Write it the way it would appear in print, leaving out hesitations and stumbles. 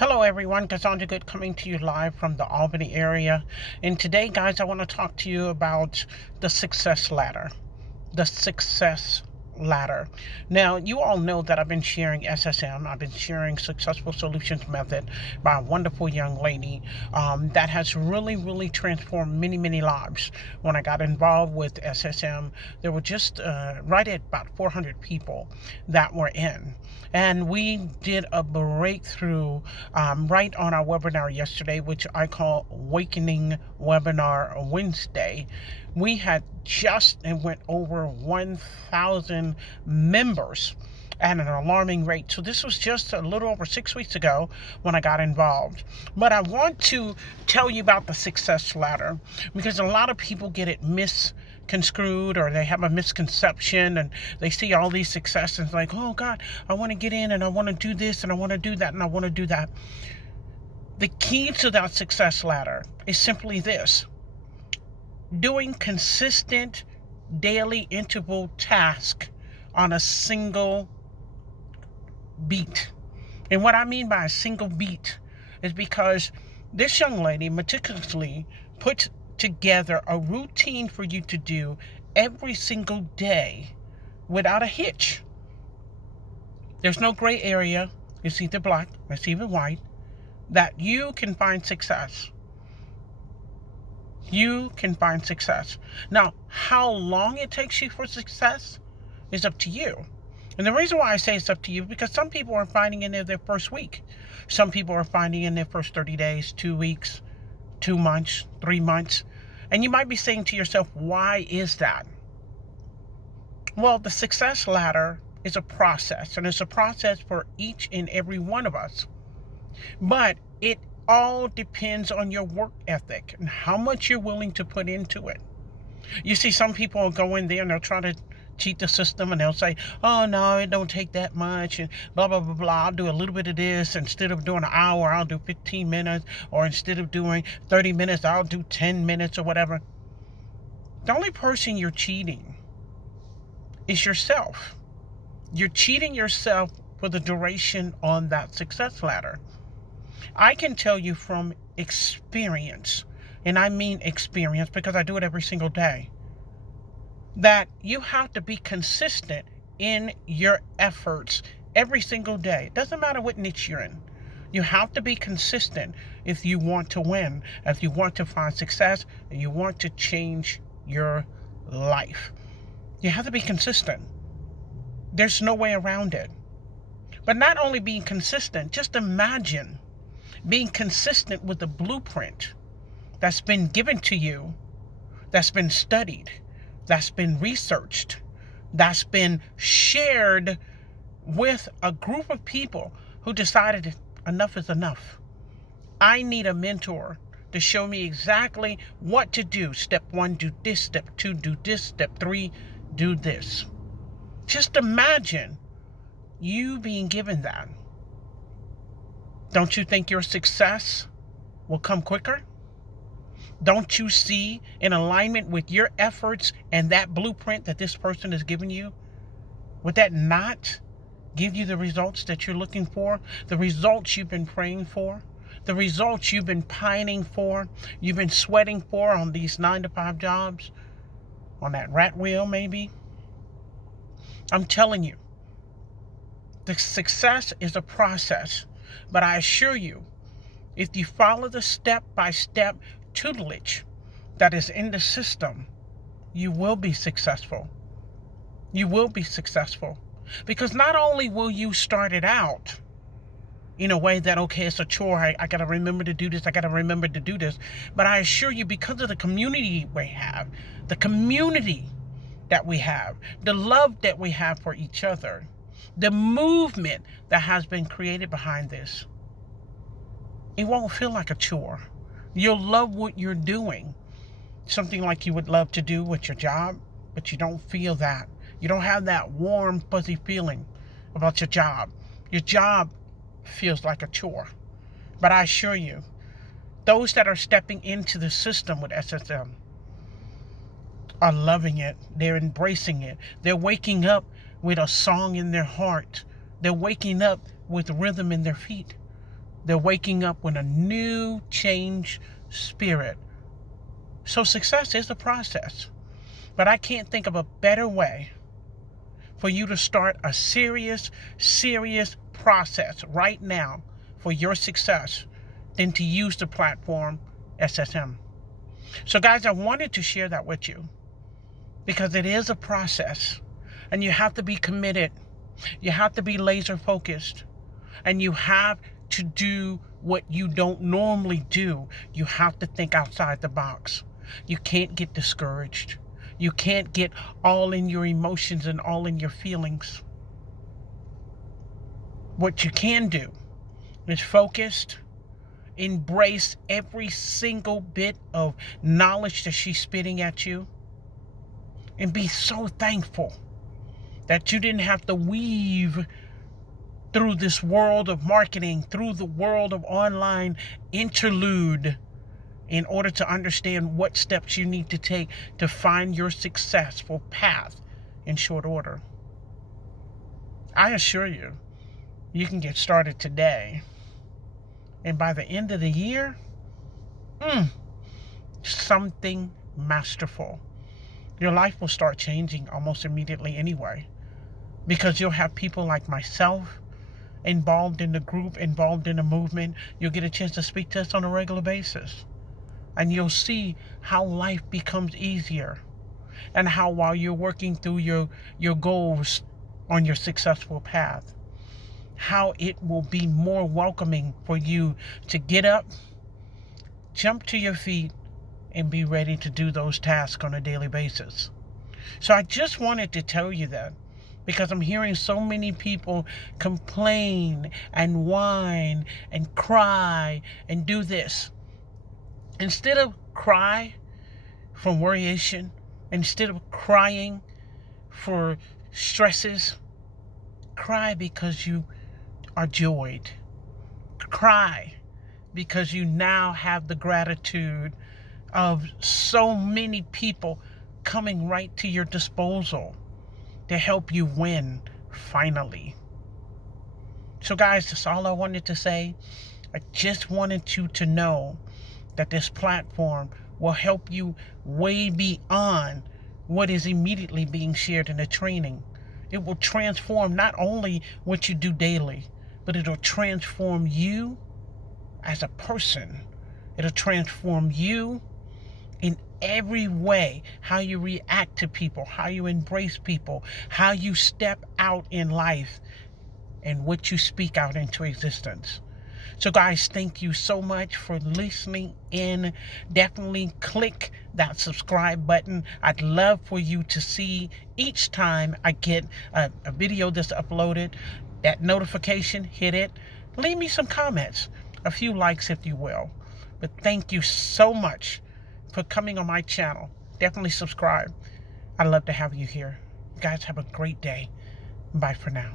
Hello everyone, Cassandra Good coming to you live from the Albany area. And today, guys, I want to talk to you about the success ladder. The success ladder. Now, you all know that I've been sharing SSM. I've been sharing Successful Solutions Method by a wonderful young lady that has really transformed many lives. When I got involved with SSM, there were just right at about 400 people that were in. And we did a breakthrough right on our webinar yesterday, which I call Awakening Webinar Wednesday. We had just and went over 1,000 members at an alarming rate. So this was just a little over 6 weeks ago when I got involved. But I want to tell you about the success ladder because a lot of people get it misconstrued, or they have a misconception and they see all these successes like, oh God, I want to get in and I want to do this and I want to do that and I want to do that. The key to that success ladder is simply this: doing consistent daily interval task on a single beat. And what I mean by a single beat is because this young lady meticulously put together a routine for you to do every single day without a hitch. There's no gray area. It's either black, it's either white, that you can find success. You can find success. Now, how long it takes you for success is up to you. And the reason why I say it's up to you is because some people are finding it in their first week. Some people are finding it in their first 30 days, 2 weeks, 2 months, 3 months. And you might be saying to yourself, why is that? Well, the success ladder is a process, and it's a process for each and every one of us. But it all depends on your work ethic and how much you're willing to put into it. You see, some people will go in there and they'll try to cheat the system and they'll say, oh no, it don't take that much and blah blah blah. I'll do a little bit of this. Instead of doing an hour, I'll do 15 minutes, or instead of doing 30 minutes, I'll do 10 minutes or whatever. The only person you're cheating is yourself. You're cheating yourself for the duration on that success ladder. I can tell you from experience, and I mean experience because I do it every single day, that you have to be consistent in your efforts every single day. It doesn't matter what niche you're in. You have to be consistent if you want to win, if you want to find success, and you want to change your life. You have to be consistent. There's no way around it. But not only being consistent, just imagine being consistent with the blueprint that's been given to you, that's been studied, that's been researched, that's been shared with a group of people who decided enough is enough. I need a mentor to show me exactly what to do. Step 1, do this. Step 2, do this. Step 3, do this. Just imagine you being given that. Don't you think your success will come quicker? Don't you see in alignment with your efforts and that blueprint that this person has given you? Would that not give you the results that you're looking for? The results you've been praying for? The results you've been pining for? You've been sweating for on these 9-to-5 jobs? On that rat wheel, maybe? I'm telling you, the success is a process. But I assure you, if you follow the step-by-step tutelage that is in the system, you will be successful. You will be successful. Because not only will you start it out in a way that, okay, it's a chore, I got to remember to do this, I got to remember to do this. But I assure you, because of the community we have, the community that we have, the love that we have for each other, the movement that has been created behind this, it won't feel like a chore. You'll love what you're doing. Something like you would love to do with your job, but you don't feel that. You don't have that warm, fuzzy feeling about your job. Your job feels like a chore. But I assure you, those that are stepping into the system with SSM are loving it. They're embracing it. They're waking up with a song in their heart. They're waking up with rhythm in their feet. They're waking up with a new change spirit. So success is a process. But I can't think of a better way for you to start a serious process right now for your success than to use the platform SSM. So guys, I wanted to share that with you because it is a process and you have to be committed. You have to be laser focused and you have to do what you don't normally do. You have to think outside the box. You can't get discouraged. You can't get all in your emotions and all in your feelings. What you can do is focused, embrace every single bit of knowledge that she's spitting at you, and be so thankful that you didn't have to weave through this world of marketing, through the world of online interlude, in order to understand what steps you need to take to find your successful path in short order. I assure you, you can get started today. And by the end of the year, something masterful. Your life will start changing almost immediately anyway. Because you'll have people like myself involved in the group, involved in the movement. You'll get a chance to speak to us on a regular basis. And you'll see how life becomes easier. And how while you're working through your goals on your successful path, how it will be more welcoming for you to get up, jump to your feet, and be ready to do those tasks on a daily basis. So I just wanted to tell you that because I'm hearing so many people complain and whine and cry and do this. Instead of cry from worryation, instead of crying for stresses, cry because you are joyed. Cry because you now have the gratitude of so many people coming right to your disposal to help you win finally. So guys, that's all I wanted to say. I just wanted you to know that this platform will help you way beyond what is immediately being shared in the training. It will transform not only what you do daily, but it'll transform you as a person. It'll transform you in every way, how you react to people, how you embrace people, how you step out in life, and what you speak out into existence. So guys, thank you so much for listening in. Definitely click that subscribe button. I'd love for you to see each time I get a video that's uploaded, that notification, hit it. Leave me some comments, a few likes if you will. But thank you so much for coming on my channel. Definitely subscribe. I'd love to have you here. You guys have a great day. Bye for now.